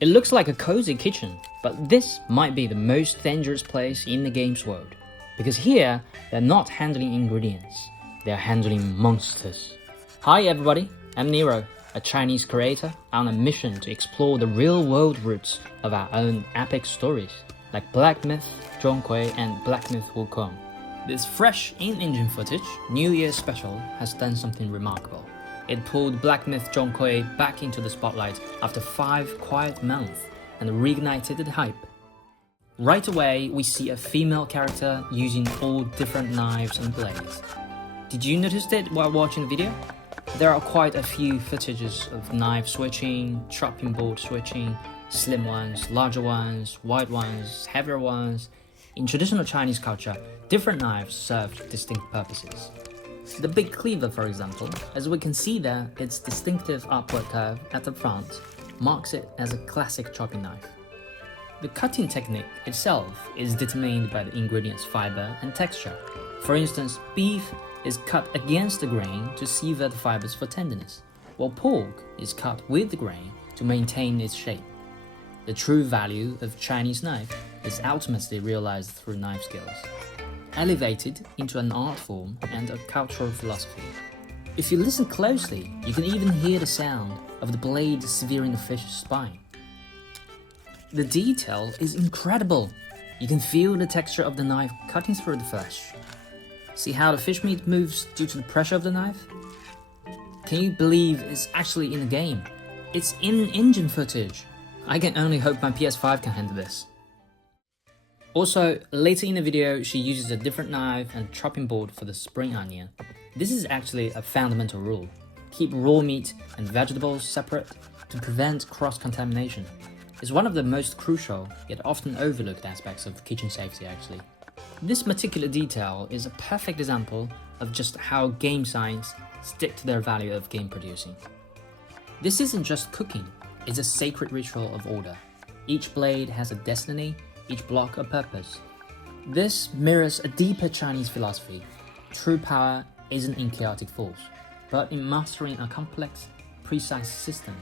It looks like a cozy kitchen, but this might be the most dangerous place in the game's world. Because here, they're not handling ingredients, they're handling monsters. Hi everybody, I'm Nero, a Chinese creator on a mission to explore the real-world roots of our own epic stories, like Black Myth, Zhong Kui, and Black Myth Wukong. This fresh in-engine footage, New Year's special, has done something remarkable. It pulled Black Myth Zhong Kui back into the spotlight after 5 quiet months and reignited the hype. Right away, we see a female character using all different knives and blades. Did you notice it while watching the video? There are quite a few footages of knife switching, chopping board switching, slim ones, larger ones, wide ones, heavier ones. In traditional Chinese culture, different knives served distinct purposes. The big cleaver, for example, as we can see there, its distinctive upward curve at the front marks it as a classic chopping knife. The cutting technique itself is determined by the ingredients' fiber and texture. For instance, beef is cut against the grain to sever the fibers for tenderness, while pork is cut with the grain to maintain its shape. The true value of Chinese knife is ultimately realized through knife skills, elevated into an art form and a cultural philosophy. If you listen closely, you can even hear the sound of the blade severing the fish's spine. The detail is incredible. You can feel the texture of the knife cutting through the flesh. See how the fish meat moves due to the pressure of the knife? Can you believe it's actually in the game? It's in-engine footage. I can only hope my PS5 can handle this. Also, later in the video, she uses a different knife and chopping board for the spring onion. This is actually a fundamental rule. Keep raw meat and vegetables separate to prevent cross-contamination. It's one of the most crucial, yet often overlooked aspects of kitchen safety actually. This particular detail is a perfect example of just how game science stick to their value of game producing. This isn't just cooking, it's a sacred ritual of order. Each blade has a destiny, each block a purpose. This mirrors a deeper Chinese philosophy. True power isn't in chaotic force, but in mastering a complex, precise system.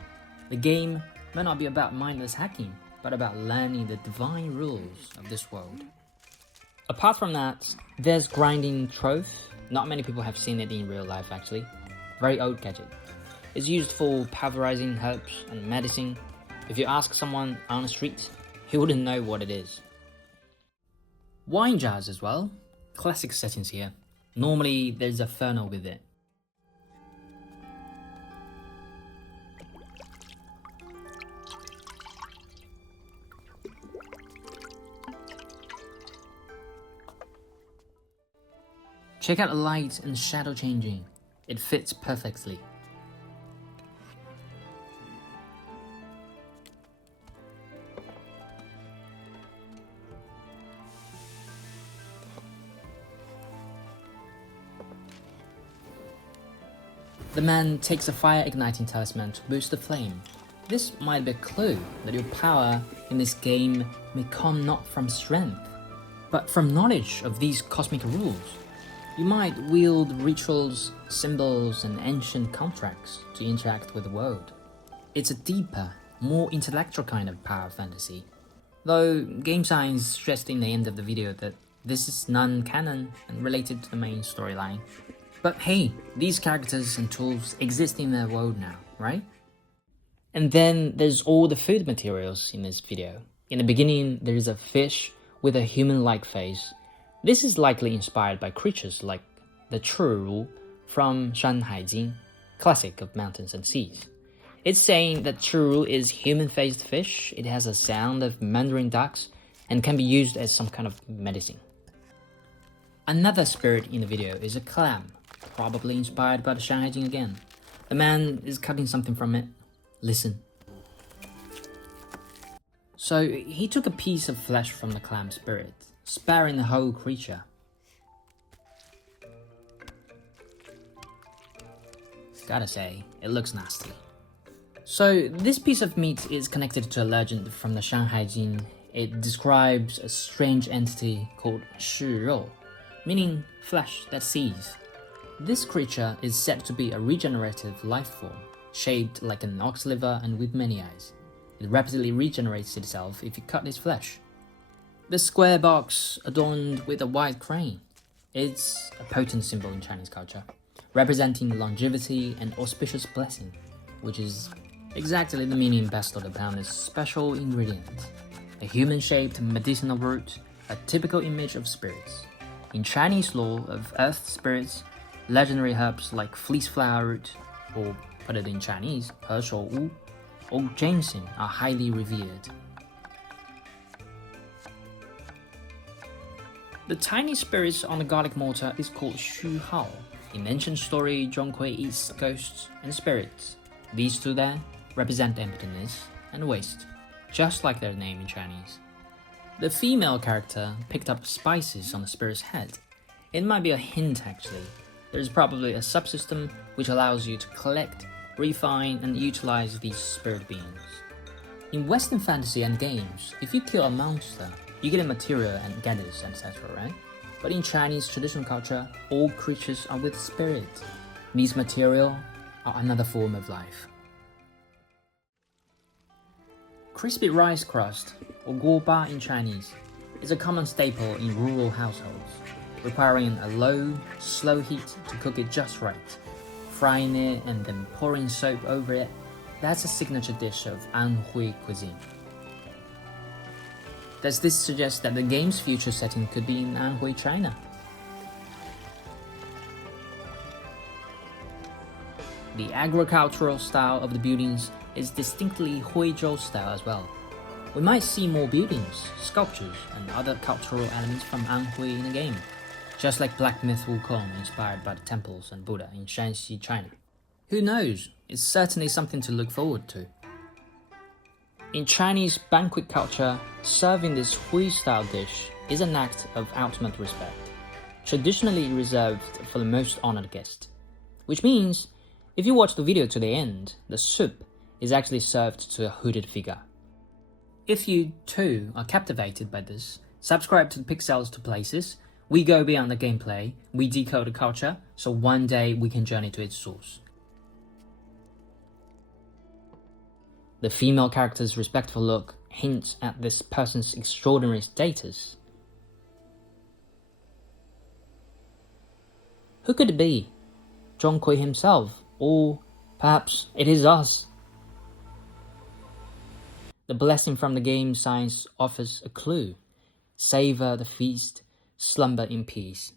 The game may not be about mindless hacking, but about learning the divine rules of this world. Apart from that, there's grinding trove. Not many people have seen it in real life actually. Very old gadget. It's used for pulverizing herbs and medicine. If you ask someone on the street, he wouldn't know what it is. Wine jars as well. Classic settings here. Normally there's a funnel with it. Check out the light and shadow changing. It fits perfectly. The man takes a fire-igniting talisman to boost the flame. This might be a clue that your power in this game may come not from strength, but from knowledge of these cosmic rules. You might wield rituals, symbols, and ancient contracts to interact with the world. It's a deeper, more intellectual kind of power fantasy. Though game science stressed in the end of the video that this is non-canon and related to the main storyline. But hey, these characters and tools exist in their world now, right? And then there's all the food materials in this video. In the beginning, there is a fish with a human-like face. This is likely inspired by creatures like the Shi Rou from Shan Hai Jing, classic of mountains and seas. It's saying that Shi Rou is human-faced fish, it has a sound of mandarin ducks, and can be used as some kind of medicine. Another spirit in the video is a clam, probably inspired by the Shan Hai Jing again. The man is cutting something from it. Listen. So he took a piece of flesh from the clam spirit, sparing the whole creature. Gotta say, it looks nasty. So this piece of meat is connected to a legend from the Shan Hai Jing. It describes a strange entity called Shi Rou, meaning flesh that sees. This creature is said to be a regenerative life form, shaped like an ox liver and with many eyes. It rapidly regenerates itself if you cut its flesh. The square box adorned with a white crane is a potent symbol in Chinese culture, representing longevity and auspicious blessing, which is exactly the meaning bestowed upon this special ingredient. A human-shaped medicinal root, a typical image of spirits. In Chinese lore of earth spirits, legendary herbs like fleece flower root, or put it in Chinese, He Shou Wu, or Ginseng are highly revered. The tiny spirits on the garlic mortar is called Shi Rou. In ancient story, Zhong Kui eats ghosts and spirits. These two there represent emptiness and waste, just like their name in Chinese. The female character picked up spices on the spirit's head. It might be a hint actually. There's probably a subsystem which allows you to collect, refine, and utilize these spirit beings. In Western fantasy and games, if you kill a monster, you get a material and gadgets, etc., right? But in Chinese traditional culture, all creatures are with spirit. These material are another form of life. Crispy rice crust, or guoba in Chinese, is a common staple in rural households, requiring a low, slow heat to cook it just right. Frying it and then pouring soap over it, that's a signature dish of Anhui cuisine. Does this suggest that the game's future setting could be in Anhui, China? The agricultural style of the buildings is distinctly Huizhou style as well. We might see more buildings, sculptures, and other cultural elements from Anhui in the game, just like Black Myth Wukong inspired by the temples and Buddha in Shanxi, China. Who knows? It's certainly something to look forward to. In Chinese banquet culture, serving this Hui-style dish is an act of ultimate respect, traditionally reserved for the most honored guest. Which means, if you watch the video to the end, the soup is actually served to a hooded figure. If you, too, are captivated by this, subscribe to the Pixels to Places. We go beyond the gameplay, we decode the culture, so one day we can journey to its source. The female character's respectful look hints at this person's extraordinary status. Who could it be? Zhong Kui himself, or perhaps it is us? The blessing from the game signs offers a clue. Savor the feast, slumber in peace.